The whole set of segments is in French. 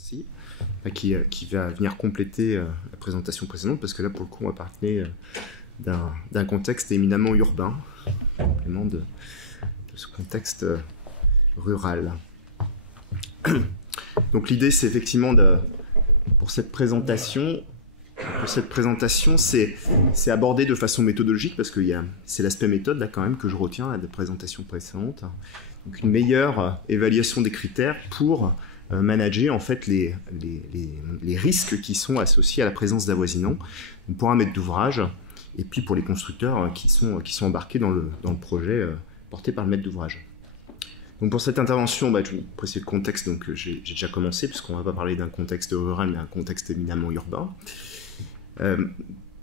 Merci. Qui va venir compléter la présentation précédente, parce que là, pour le coup, on va parler d'un contexte éminemment urbain, en complément de ce contexte rural. Donc l'idée, c'est effectivement, pour cette présentation, c'est abordé de façon méthodologique, parce que c'est l'aspect méthode, là, quand même, que je retiens à la présentation précédente. Donc une meilleure évaluation des critères pour manager en fait les risques qui sont associés à la présence d'avoisinants pour un maître d'ouvrage et puis pour les constructeurs qui sont embarqués dans le projet porté par le maître d'ouvrage. Donc pour cette intervention, je vais vous préciser le contexte, donc j'ai déjà commencé, puisqu'on ne va pas parler d'un contexte rural, mais un contexte éminemment urbain.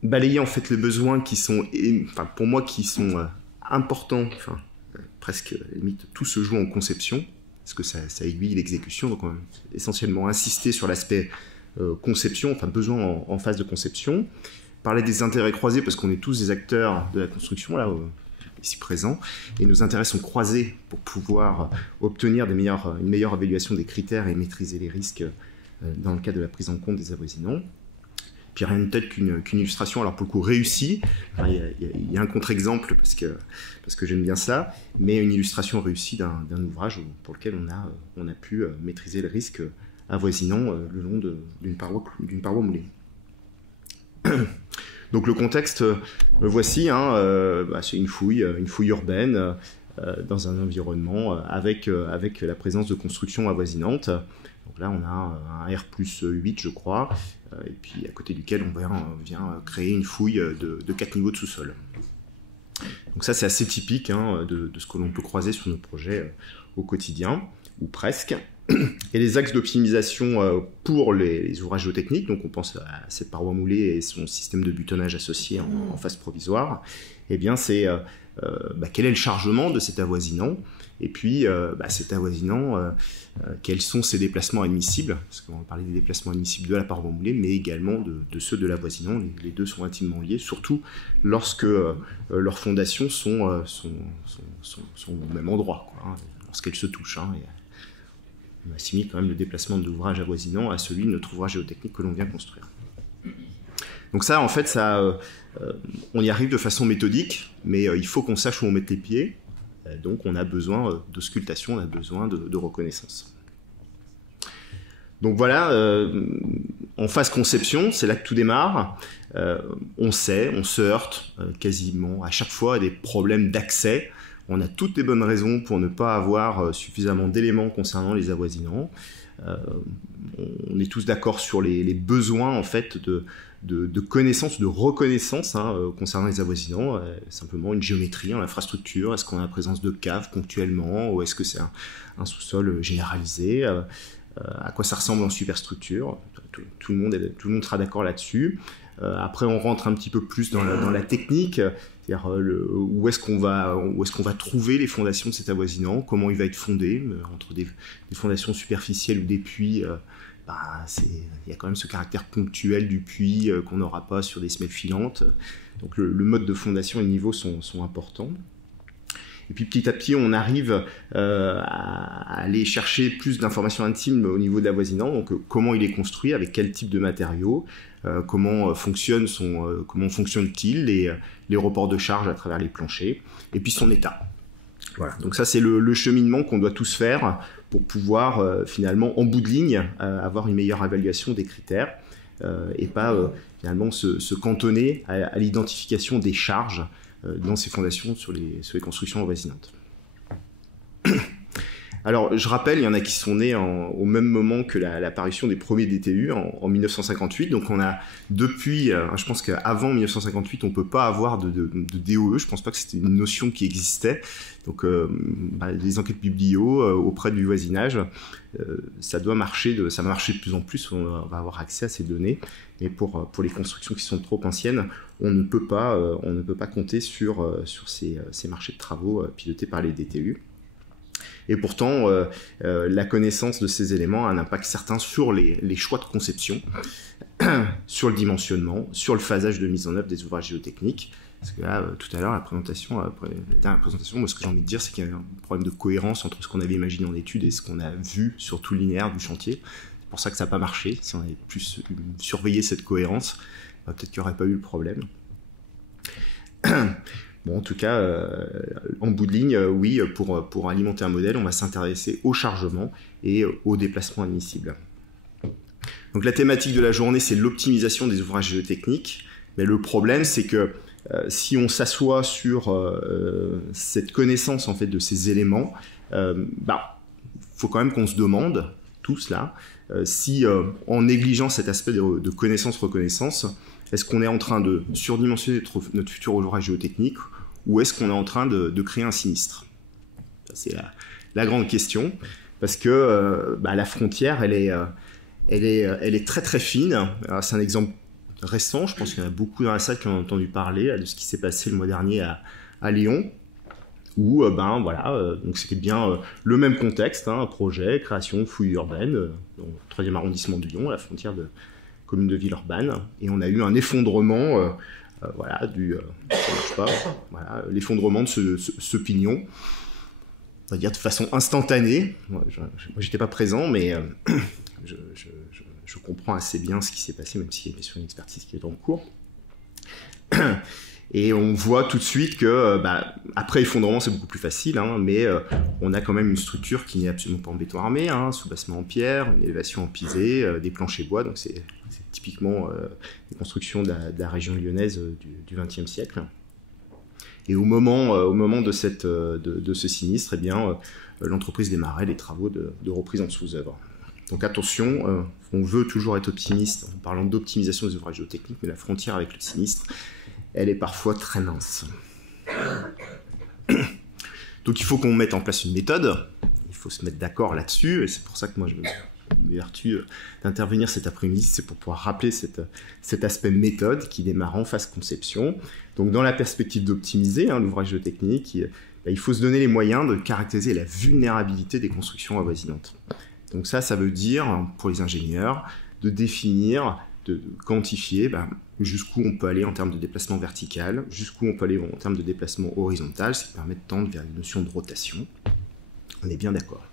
Balayer en fait les besoins qui sont, pour moi, qui sont importants, presque limite tout se joue en conception, parce que ça aiguille l'exécution, donc on va essentiellement insister sur l'aspect conception, besoin en phase de conception, parler des intérêts croisés, parce qu'on est tous des acteurs de la construction, là, ici présents, et nos intérêts sont croisés pour pouvoir obtenir une meilleure évaluation des critères et maîtriser les risques dans le cadre de la prise en compte des avoisinants. Puis rien de tel qu'une illustration, alors pour le coup réussie, il y a un contre-exemple parce que j'aime bien ça, mais une illustration réussie d'un ouvrage pour lequel on a pu maîtriser le risque avoisinant le long d'une paroi moulée. Donc le contexte, voici, c'est une fouille urbaine dans un environnement avec la présence de constructions avoisinantes. Donc là, on a un R+8, je crois, et puis à côté duquel on vient créer une fouille de 4 niveaux de sous-sol. Donc ça, c'est assez typique de ce que l'on peut croiser sur nos projets au quotidien, ou presque. Et les axes d'optimisation pour les ouvrages géotechniques, donc on pense à cette paroi moulée et son système de butonnage associé en phase provisoire, eh bien c'est quel est le chargement de cet avoisinant, et puis cet avoisinant, quels sont ses déplacements admissibles, parce qu'on va parler des déplacements admissibles de la paroi moulée, mais également de ceux de l'avoisinant. Les deux sont intimement liés, surtout lorsque leurs fondations sont au même endroit, lorsqu'elles se touchent. On assimile quand même le déplacement de l'ouvrage avoisinant à celui de notre ouvrage géotechnique que l'on vient construire. Donc ça, en fait, on y arrive de façon méthodique, mais il faut qu'on sache où on met les pieds. Donc on a besoin d'auscultation, on a besoin de reconnaissance. Donc voilà, en phase conception, c'est là que tout démarre. On se heurte quasiment à chaque fois à des problèmes d'accès. On a toutes les bonnes raisons pour ne pas avoir suffisamment d'éléments concernant les avoisinants. On est tous d'accord sur les besoins en fait de connaissance, de reconnaissance concernant les avoisinants. Simplement une géométrie en infrastructure. Est-ce qu'on a la présence de caves ponctuellement, ou est-ce que c'est un sous-sol généralisé, à quoi ça ressemble en superstructure. Tout le monde sera d'accord là-dessus. Après, on rentre un petit peu plus dans la technique. C'est-à-dire où est-ce qu'on va trouver les fondations de cet avoisinant, comment il va être fondé, entre des fondations superficielles ou des puits, il y a quand même ce caractère ponctuel du puits qu'on n'aura pas sur des semelles filantes. Donc le mode de fondation et le niveau sont importants. Et puis petit à petit, on arrive à aller chercher plus d'informations intimes au niveau de l'avoisinant, donc comment il est construit, avec quel type de matériaux, comment fonctionne-t-il, les reports de charge à travers les planchers, et puis son état. Voilà, donc ça c'est le cheminement qu'on doit tous faire pour pouvoir finalement, en bout de ligne, avoir une meilleure évaluation des critères, et pas finalement se cantonner à l'identification des charges dans ces fondations sur les constructions avoisinantes. Alors, je rappelle, il y en a qui sont nés au même moment que l'apparition des premiers DTU en 1958. Donc, on a depuis, je pense qu'avant 1958, on ne peut pas avoir de DOE. Je ne pense pas que c'était une notion qui existait. Donc, les enquêtes biblio auprès du voisinage, ça va marcher de plus en plus. On va avoir accès à ces données. Mais pour les constructions qui sont trop anciennes, on ne peut pas compter sur ces marchés de travaux pilotés par les DTU. Et pourtant, la connaissance de ces éléments a un impact certain sur les choix de conception, sur le dimensionnement, sur le phasage de mise en œuvre des ouvrages géotechniques. Parce que là, tout à l'heure, la dernière présentation, moi, ce que j'ai envie de dire, c'est qu'il y a un problème de cohérence entre ce qu'on avait imaginé en étude et ce qu'on a vu sur tout le linéaire du chantier. C'est pour ça que ça n'a pas marché. Si on avait plus surveillé cette cohérence, peut-être qu'il n'y aurait pas eu le problème. Bon, en tout cas, en bout de ligne, oui, pour alimenter un modèle, on va s'intéresser au chargement et au déplacement admissible. Donc la thématique de la journée, c'est l'optimisation des ouvrages géotechniques. Mais le problème, c'est que si on s'assoit sur cette connaissance en fait, de ces éléments, faut quand même qu'on se demande, tous là, si en négligeant cet aspect de connaissance-reconnaissance, est-ce qu'on est en train de surdimensionner notre futur ouvrage géotechnique ou est-ce qu'on est en train de créer un sinistre? C'est la grande question, parce que la frontière, elle est très très fine. C'est un exemple récent, je pense qu'il y en a beaucoup dans la salle qui ont entendu parler de ce qui s'est passé le mois dernier à Lyon, où donc c'était bien le même contexte, un projet, création, fouille urbaine, dans le 3e arrondissement de Lyon, à la frontière de commune de Villeurbanne, et on a eu un effondrement l'effondrement de ce pignon, on va dire de façon instantanée. Moi j'étais pas présent, mais je comprends assez bien ce qui s'est passé, même s'il y a bien sûr une expertise qui est en cours. Et on voit tout de suite que, après effondrement, c'est beaucoup plus facile, mais on a quand même une structure qui n'est absolument pas en béton armé, soubassement en pierre, une élévation en pisé, des planchers bois, donc c'est typiquement des constructions de la région lyonnaise du XXe siècle. Et au moment de ce sinistre, eh bien, l'entreprise démarrait les travaux de reprise en sous-œuvre. Donc attention, on veut toujours être optimiste en parlant d'optimisation des ouvrages géotechniques, mais la frontière avec le sinistre, elle est parfois très mince. Donc il faut qu'on mette en place une méthode, il faut se mettre d'accord là-dessus, et c'est pour ça que moi je m'évertue d'intervenir cet après-midi, c'est pour pouvoir rappeler cet aspect méthode qui démarre en phase conception. Donc dans la perspective d'optimiser l'ouvrage géotechnique, il faut se donner les moyens de caractériser la vulnérabilité des constructions avoisinantes. Donc ça veut dire, pour les ingénieurs, de définir, de quantifier jusqu'où on peut aller en termes de déplacement vertical, jusqu'où on peut aller en termes de déplacement horizontal, ce qui permet de tendre vers une notion de rotation. On est bien d'accord.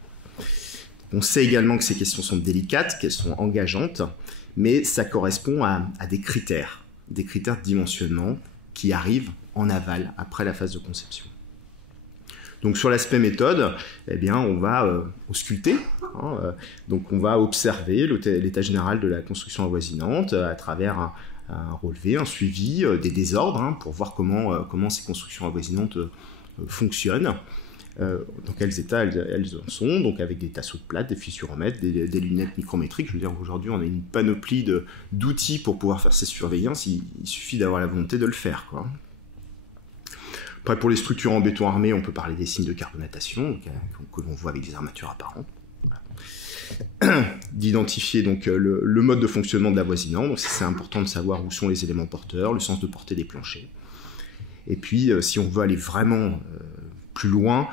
On sait également que ces questions sont délicates, qu'elles sont engageantes, mais ça correspond à des critères de dimensionnement qui arrivent en aval, après la phase de conception. Donc sur l'aspect méthode, eh bien, on va ausculter, donc on va observer l'état général de la construction avoisinante à travers un relevé, un suivi des désordres, pour voir comment ces constructions avoisinantes fonctionnent, dans quels états elles en sont, donc avec des tasseaux de plate, des fissuromètres, des lunettes micrométriques. Je veux dire, aujourd'hui, on a une panoplie d'outils pour pouvoir faire ces surveillances, il suffit d'avoir la volonté de le faire, quoi. Après, pour les structures en béton armé, on peut parler des signes de carbonatation, que l'on voit avec des armatures apparentes. Voilà. D'identifier donc le mode de fonctionnement de l'avoisinant, donc c'est important de savoir où sont les éléments porteurs, le sens de portée des planchers. Et puis, si on veut aller vraiment plus loin,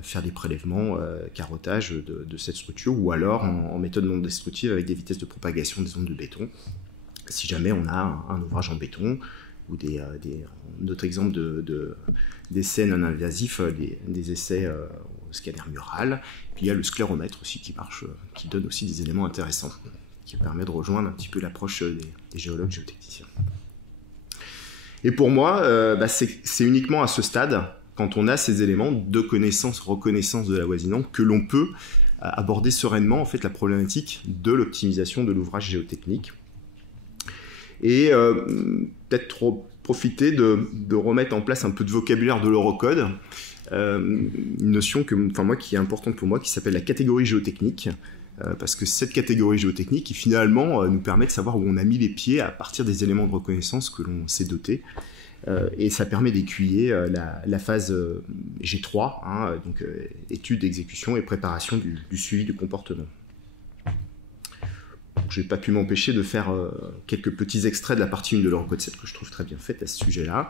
faire des prélèvements, carottage de cette structure, ou alors en méthode non destructive avec des vitesses de propagation des ondes de béton, si jamais on a un ouvrage en béton, ou d'autres exemples d'essais non invasifs, des essais au scanner mural. Puis il y a le scléromètre aussi qui marche, qui donne aussi des éléments intéressants, qui permet de rejoindre un petit peu l'approche des géologues géotechniciens. Et pour moi, c'est uniquement à ce stade, quand on a ces éléments de connaissance, reconnaissance de l'avoisinant, que l'on peut aborder sereinement en fait, la problématique de l'optimisation de l'ouvrage géotechnique. Et peut-être profiter de remettre en place un peu de vocabulaire de l'Eurocode, une notion qui est importante pour moi, qui s'appelle la catégorie géotechnique, parce que cette catégorie géotechnique, qui finalement nous permet de savoir où on a mis les pieds à partir des éléments de reconnaissance que l'on s'est doté, et ça permet d'écuyer la phase G3, donc étude, exécution et préparation du suivi du comportement. Je n'ai pas pu m'empêcher de faire quelques petits extraits de la partie 1 de l'Eurocode 7 que je trouve très bien faite à ce sujet-là.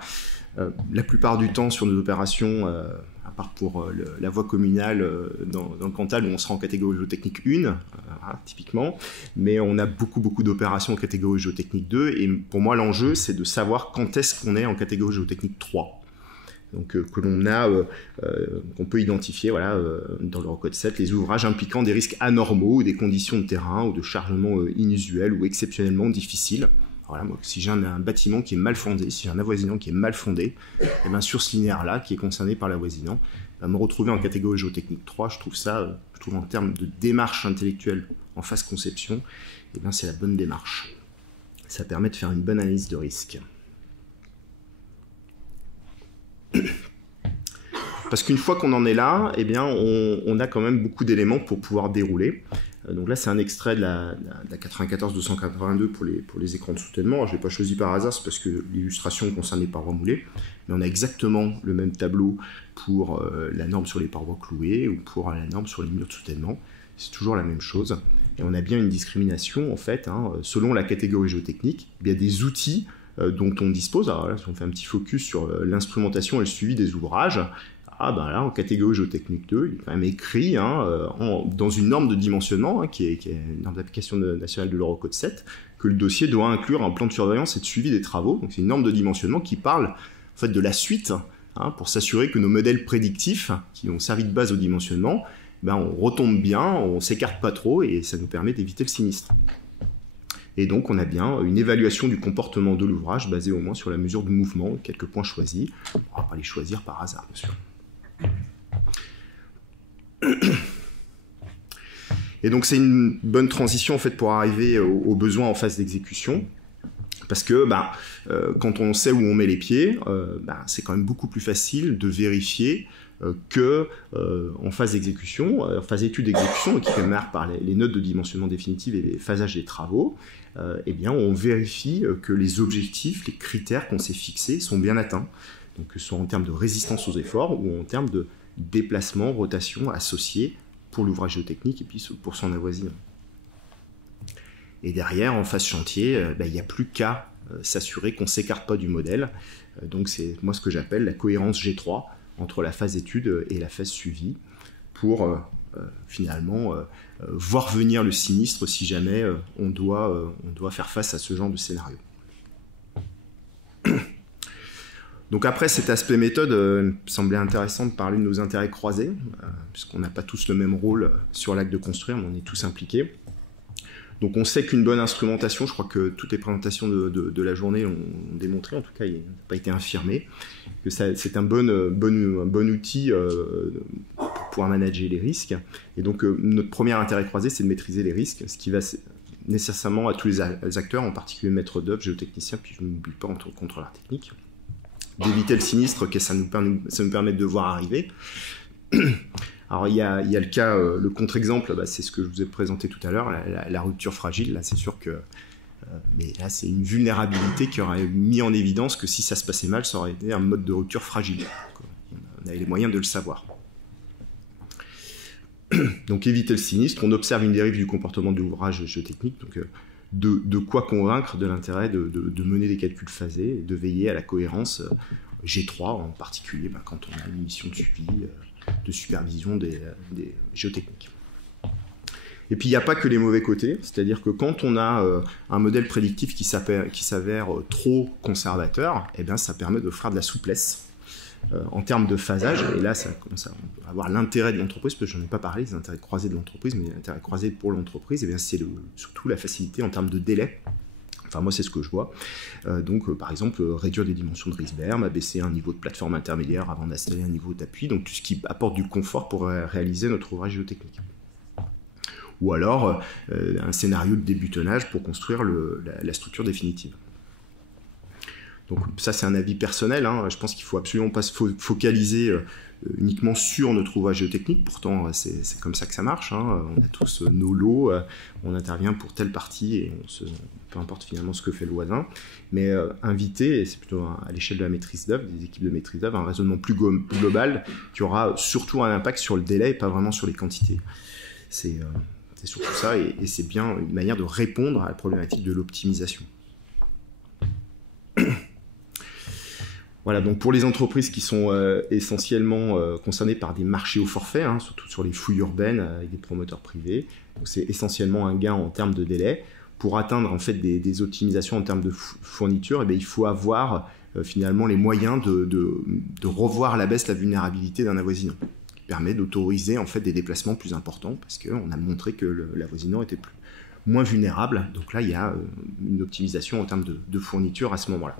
La plupart du temps sur nos opérations, à part pour la voie communale dans le Cantal où on sera en catégorie géotechnique 1, typiquement, mais on a beaucoup d'opérations en catégorie géotechnique 2, et pour moi l'enjeu c'est de savoir quand est-ce qu'on est en catégorie géotechnique 3. Donc que l'on a, qu'on peut identifier voilà, dans l'Eurocode 7, les ouvrages impliquant des risques anormaux ou des conditions de terrain ou de chargement inusuels ou exceptionnellement difficiles. Voilà, moi, si j'ai un bâtiment qui est mal fondé, si j'ai un avoisinant qui est mal fondé, et bien sur ce linéaire-là, qui est concerné par l'avoisinant, me retrouver en catégorie géotechnique 3, je trouve en termes de démarche intellectuelle en phase conception, et bien c'est la bonne démarche. Ça permet de faire une bonne analyse de risque. Parce qu'une fois qu'on en est là, eh bien, on a quand même beaucoup d'éléments pour pouvoir dérouler. Donc là, c'est un extrait de la 94-282 pour les écrans de soutènement. Alors, je ne l'ai pas choisi par hasard, c'est parce que l'illustration concerne les parois moulées. Mais on a exactement le même tableau pour la norme sur les parois clouées ou pour la norme sur les murs de soutènement. C'est toujours la même chose. Et on a bien une discrimination, en fait, hein, selon la catégorie géotechnique. Il y a des outils dont on dispose. Alors là, si on fait un petit focus sur l'instrumentation et le suivi des ouvrages, là, en catégorie géotechnique 2, il est quand même écrit dans une norme de dimensionnement, qui est une norme d'application nationale de l'Eurocode 7, que le dossier doit inclure un plan de surveillance et de suivi des travaux. Donc c'est une norme de dimensionnement qui parle en fait, de la suite, pour s'assurer que nos modèles prédictifs, qui ont servi de base au dimensionnement, on retombe bien, on ne s'écarte pas trop, et ça nous permet d'éviter le sinistre. Et donc, on a bien une évaluation du comportement de l'ouvrage basée au moins sur la mesure de mouvement, quelques points choisis. On ne va pas les choisir par hasard, bien sûr. Et donc, c'est une bonne transition en fait, pour arriver aux besoins en phase d'exécution. Parce que quand on sait où on met les pieds, c'est quand même beaucoup plus facile de vérifier en phase d'exécution, en phase d'étude d'exécution, qui démarre par les notes de dimensionnement définitive et les phasages des travaux, on vérifie que les objectifs, les critères qu'on s'est fixés sont bien atteints. Donc, que ce soit en termes de résistance aux efforts ou en termes de déplacement, rotation associée pour l'ouvrage géotechnique et puis pour son avoisinant. Et derrière, en phase chantier, il n'y a plus qu'à s'assurer qu'on ne s'écarte pas du modèle. Donc c'est moi ce que j'appelle la cohérence G3 entre la phase étude et la phase suivi pour finalement voir venir le sinistre si jamais on doit faire face à ce genre de scénario. Donc après cet aspect méthode, il me semblait intéressant de parler de nos intérêts croisés, puisqu'on n'a pas tous le même rôle sur l'acte de construire, mais on est tous impliqués. Donc on sait qu'une bonne instrumentation, je crois que toutes les présentations de la journée ont démontré, en tout cas il n'a pas été infirmé, que c'est un bon outil pour pouvoir manager les risques. Et donc notre premier intérêt croisé, c'est de maîtriser les risques, ce qui va nécessairement à tous les acteurs, en particulier maîtres d'œuvre, géotechniciens, puis je n'oublie pas entre contrôleurs techniques, d'éviter le sinistre que ça nous permet de voir arriver. Alors il y a le cas, le contre-exemple, c'est ce que je vous ai présenté tout à l'heure, la rupture fragile. Là c'est sûr que, mais là c'est une vulnérabilité qui aurait mis en évidence que si ça se passait mal, ça aurait été un mode de rupture fragile. On avait les moyens de le savoir. Donc éviter le sinistre, on observe une dérive du comportement de l'ouvrage géotechnique, donc de quoi convaincre de l'intérêt de mener des calculs phasés, de veiller à la cohérence G3 en particulier quand on a une mission de suivi, de supervision des géotechniques. Et puis il n'y a pas que les mauvais côtés, c'est-à-dire que quand on a un modèle prédictif qui s'avère trop conservateur, ça permet d'offrir de la souplesse en termes de phasage, et là ça commence à avoir l'intérêt de l'entreprise, parce que je n'en ai pas parlé, les intérêts croisés de l'entreprise, mais l'intérêt croisé pour l'entreprise, c'est surtout la facilité en termes de délai. Enfin, moi, c'est ce que je vois. Donc, par exemple, réduire des dimensions de risberm, abaisser un niveau de plateforme intermédiaire avant d'installer un niveau d'appui, donc tout ce qui apporte du confort pour réaliser notre ouvrage géotechnique. Ou alors, un scénario de débutonnage pour construire la structure définitive. Donc ça, c'est un avis personnel. Je pense qu'il ne faut absolument pas se focaliser uniquement sur notre ouvrage géotechnique. Pourtant, c'est comme ça que ça marche. On a tous nos lots, on intervient pour telle partie et peu importe finalement ce que fait le voisin. Mais inviter, et c'est plutôt à l'échelle de la maîtrise d'œuvre, des équipes de maîtrise d'œuvre, un raisonnement plus global qui aura surtout un impact sur le délai et pas vraiment sur les quantités. C'est surtout ça, et c'est bien une manière de répondre à la problématique de l'optimisation. Voilà, donc pour les entreprises qui sont essentiellement concernées par des marchés au forfait, surtout sur les fouilles urbaines avec des promoteurs privés, c'est essentiellement un gain en termes de délai. Pour atteindre en fait des optimisations en termes de fourniture, il faut avoir finalement les moyens de revoir à la baisse la vulnérabilité d'un avoisinant, qui permet d'autoriser en fait des déplacements plus importants, parce qu'on a montré que l'avoisinant était moins vulnérable. Donc là, il y a une optimisation en termes de fourniture à ce moment-là.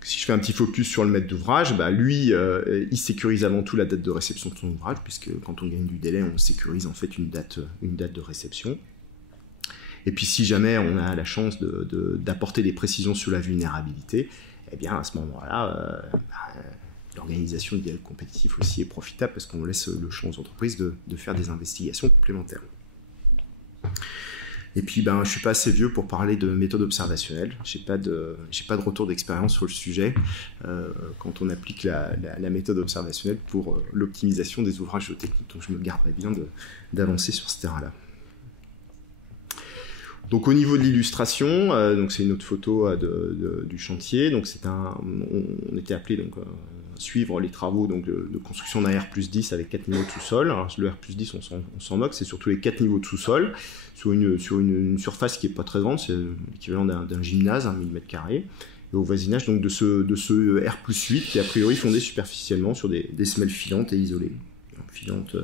Si je fais un petit focus sur le maître d'ouvrage, lui, il sécurise avant tout la date de réception de son ouvrage, puisque quand on gagne du délai, on sécurise en fait une date de réception. Et puis si jamais on a la chance d'apporter des précisions sur la vulnérabilité, eh bien à ce moment-là, l'organisation du dialogue compétitif aussi est profitable, parce qu'on laisse le champ aux entreprises de faire des investigations complémentaires. Et puis, je ne suis pas assez vieux pour parler de méthode observationnelle. Je n'ai pas de retour d'expérience sur le sujet quand on applique la méthode observationnelle pour l'optimisation des ouvrages techniques. Donc, je me garderai bien d'avancer sur ce terrain-là. Donc, au niveau de l'illustration, c'est une autre photo du chantier. Donc, on était appelé à suivre les travaux de construction d'un R+10 avec 4 niveaux de sous-sol. Alors, le R+10, on s'en moque, c'est surtout les 4 niveaux de sous-sol sur une surface qui n'est pas très grande, c'est l'équivalent d'un gymnase, 1000 m², et au voisinage donc, de ce R+8 qui est a priori fondé superficiellement sur des semelles filantes et isolées. Filantes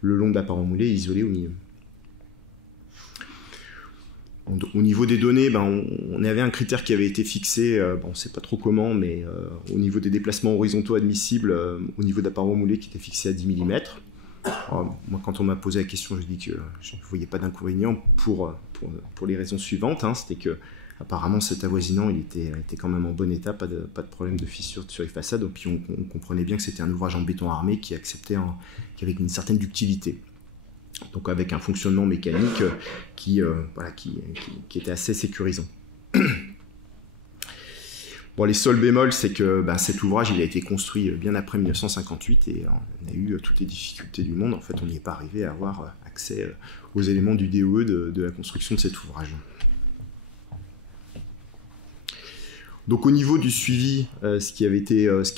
le long de la paroi moulée et isolées au milieu. Au niveau des données, on avait un critère qui avait été fixé, on ne sait pas trop comment, mais au niveau des déplacements horizontaux admissibles, au niveau de la paroi moulée qui était fixé à 10 mm. Alors, moi, quand on m'a posé la question, je dis que je ne voyais pas d'inconvénient pour les raisons suivantes. C'était que apparemment cet avoisinant il était quand même en bon état, pas de problème de fissure sur les façades, et puis on comprenait bien que c'était un ouvrage en béton armé qui avait une certaine ductilité. Donc avec un fonctionnement mécanique qui était assez sécurisant. Bon, les seuls bémols, c'est que cet ouvrage il a été construit bien après 1958 et on a eu toutes les difficultés du monde. En fait, on n'y est pas arrivé à avoir accès aux éléments du DOE de la construction de cet ouvrage. Donc au niveau du suivi, ce qui a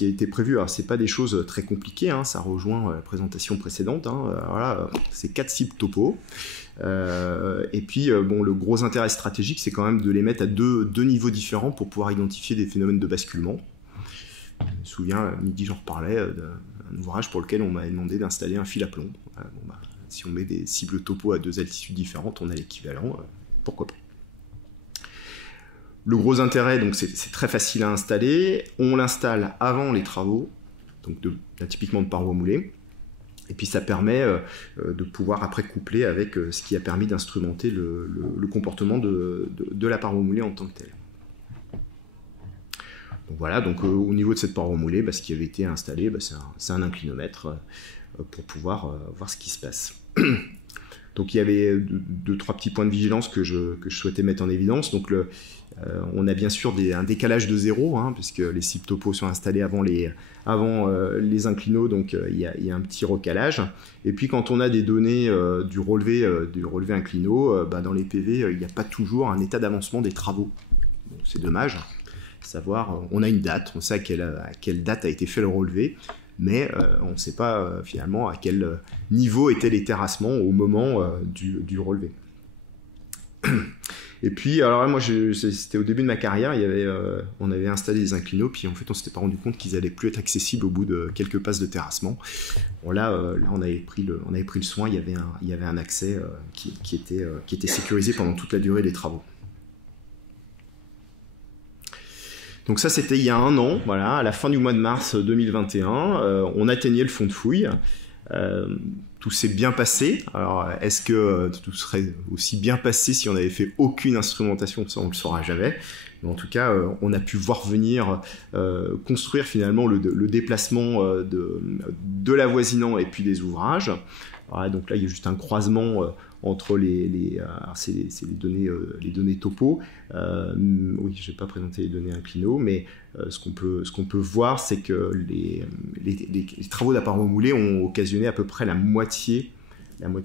été prévu, alors c'est pas des choses très compliquées, ça rejoint la présentation précédente. Voilà, c'est 4 cibles topo. Et puis le gros intérêt stratégique, c'est quand même de les mettre à deux niveaux différents pour pouvoir identifier des phénomènes de basculement. Je me souviens, à midi, j'en reparlais d'un ouvrage pour lequel on m'avait demandé d'installer un fil à plomb. Si on met des cibles topo à 2 altitudes différentes, on a l'équivalent, pourquoi pas. Le gros intérêt, donc c'est très facile à installer. On l'installe avant les travaux, donc typiquement de parois moulées. Et puis ça permet de pouvoir après coupler avec ce qui a permis d'instrumenter le comportement de la paroi moulée en tant que telle. Donc voilà, au niveau de cette paroi moulée, ce qui avait été installé, c'est un inclinomètre pour pouvoir voir ce qui se passe. Donc il y avait 2-3 petits points de vigilance que je souhaitais mettre en évidence. Donc on a bien sûr un décalage de 0, puisque les cibles topo sont installées avant les inclinaux, donc il y a un petit recalage. Et puis quand on a des données du relevé inclinaux, dans les PV, il n'y a pas toujours un état d'avancement des travaux. C'est dommage. Savoir, on a une date, on sait à quelle date a été fait le relevé, mais on ne sait pas finalement à quel niveau était les terrassements au moment du relevé. Et puis, alors là, moi, c'était au début de ma carrière, on avait installé des inclinaux, puis en fait, on s'était pas rendu compte qu'ils allaient plus être accessibles au bout de quelques passes de terrassement. Bon, là, on avait pris le soin, il y avait un accès qui était sécurisé pendant toute la durée des travaux. Donc ça, c'était il y a 1 an, voilà, à la fin du mois de mars 2021, on atteignait le fond de fouille. Tout s'est bien passé. Alors, est-ce que tout serait aussi bien passé si on n'avait fait aucune instrumentation? Ça, on ne le saura jamais. Mais en tout cas, on a pu voir venir construire finalement le déplacement de l'avoisinant et puis des ouvrages. Voilà, donc là, il y a juste un croisement entre les données topo. Oui, je ne vais pas présenter les données inclinaux, mais ce qu'on peut voir, c'est que les travaux d'appareil moulé ont occasionné à peu près la moitié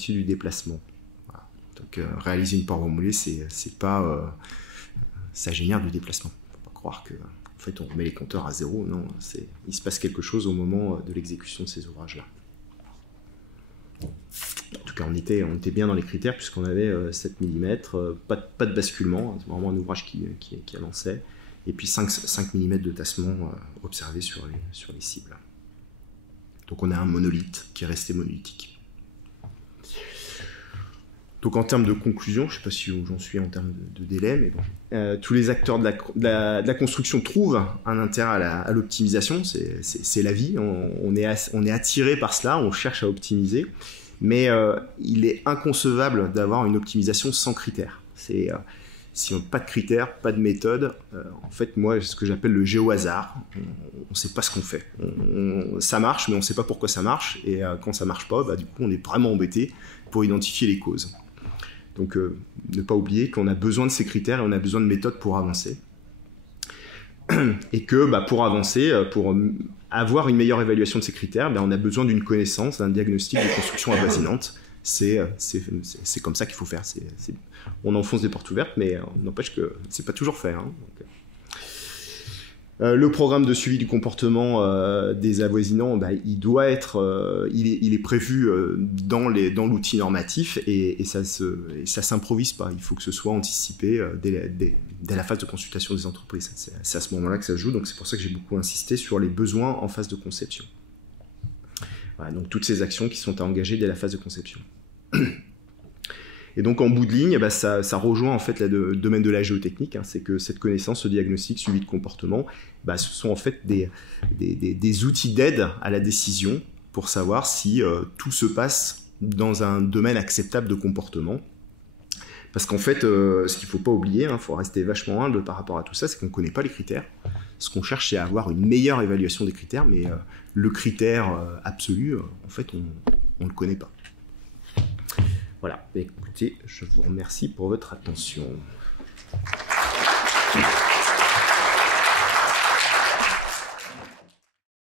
du déplacement. Voilà. Donc réaliser une paroi moulée, c'est pas ça génère du déplacement. Il ne faut pas croire que en fait, on met les compteurs à 0. Non, il se passe quelque chose au moment de l'exécution de ces ouvrages-là. En tout cas, on était bien dans les critères puisqu'on avait 7 mm, pas de basculement, c'est vraiment un ouvrage qui avançait, et puis 5 mm de tassement observés sur les cibles. Donc on a un monolithe qui est resté monolithique. Donc en termes de conclusion, je ne sais pas si où j'en suis en termes de délai, mais bon, tous les acteurs de la construction trouvent un intérêt à l'optimisation, c'est la vie, on est attiré par cela, on cherche à optimiser, mais il est inconcevable d'avoir une optimisation sans critères. Si on n'a pas de critères, pas de méthode, en fait, moi, ce que j'appelle le géo-hasard, on ne sait pas ce qu'on fait. Ça marche, mais on ne sait pas pourquoi ça marche, et quand ça ne marche pas, du coup, on est vraiment embêté pour identifier les causes. Donc, ne pas oublier qu'on a besoin de ces critères et on a besoin de méthodes pour avancer. Et que pour avancer, pour avoir une meilleure évaluation de ces critères, on a besoin d'une connaissance, d'un diagnostic de construction avoisinante. C'est comme ça qu'il faut faire. On enfonce des portes ouvertes, mais on n'empêche que c'est pas toujours fait. Hein. Le programme de suivi du comportement des avoisinants, il doit être, il est prévu dans l'outil normatif et ça s'improvise pas. Il faut que ce soit anticipé dès la phase de consultation des entreprises. C'est à ce moment-là que ça se joue, donc c'est pour ça que j'ai beaucoup insisté sur les besoins en phase de conception. Voilà, donc toutes ces actions qui sont à engager dès la phase de conception. Et donc en bout de ligne, ça rejoint en fait le domaine de la géotechnique, hein, c'est que cette connaissance, ce diagnostic, suivi de comportement, ce sont en fait des outils d'aide à la décision pour savoir si tout se passe dans un domaine acceptable de comportement. Parce qu'en fait, ce qu'il ne faut pas oublier, il faut rester vachement humble par rapport à tout ça, c'est qu'on ne connaît pas les critères. Ce qu'on cherche, c'est à avoir une meilleure évaluation des critères, mais le critère absolu, en fait, on ne le connaît pas. Voilà, écoutez, je vous remercie pour votre attention.